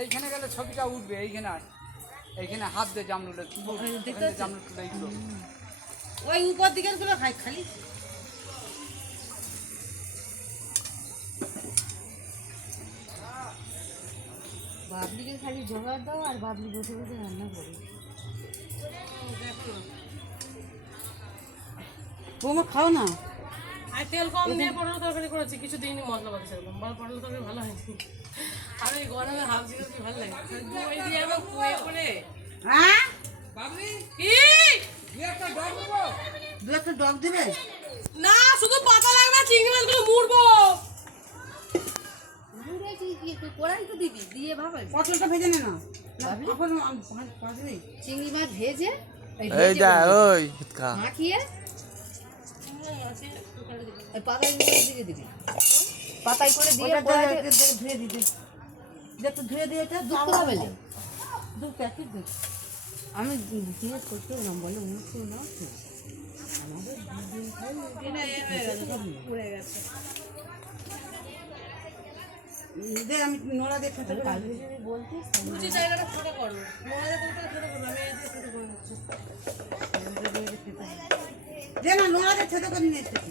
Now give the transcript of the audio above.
এইখানে গেলে ছবিটা উঠবে। এইখানে হাত দিয়ে জামরুলের জামরুল তুলে এইগুলো ওই উপর দিকের গুলো খাই খালি বাবলিকে খালি জোগাড় দাও আর বাবলি বসে বসে রান্না করে। বৌমা খাও না। আর তেল কম দিয়ে পটল তরকারি করেছি, কিছু দিইনি মশলা পাতি সেরকম। পটল তরকারি ভালো হয়নি। আর ওই গরমে ভাবছি কি ভালো লাগে ওই দিয়ে আমার কুয়ে করে। হ্যাঁ বাবলি কি দু একটা ডগ দেবে না, শুধু পাতা লাগবে, চিংড়ি মাছগুলো মুড়বো। পটলটা ভেজে নে না চিংড়ি মাছ ভেজে মাখিয়ে পাতায় দিয়ে দিবি, পাতায় করে দিয়ে ধুয়ে দিতে একটু ধুয়ে দিয়ে এটা দুধ তো হবে না। দু প্যাকেট দে। আমি জিজ্ঞেস করতে এলাম, বলে উন্নতি না আমাদের দুদিন খাই পুড়ে গেছে। দে আমি নোড়া দিয়ে খেতে পারি। বলতিস লুচি জায়গাটা ছোটো করো, মনে ছোটো করবো, আমি এই দিয়ে ছোটো করে নিচ্ছি। দে না নোড়া দিয়ে খেতে করে নিয়ে এসেছি।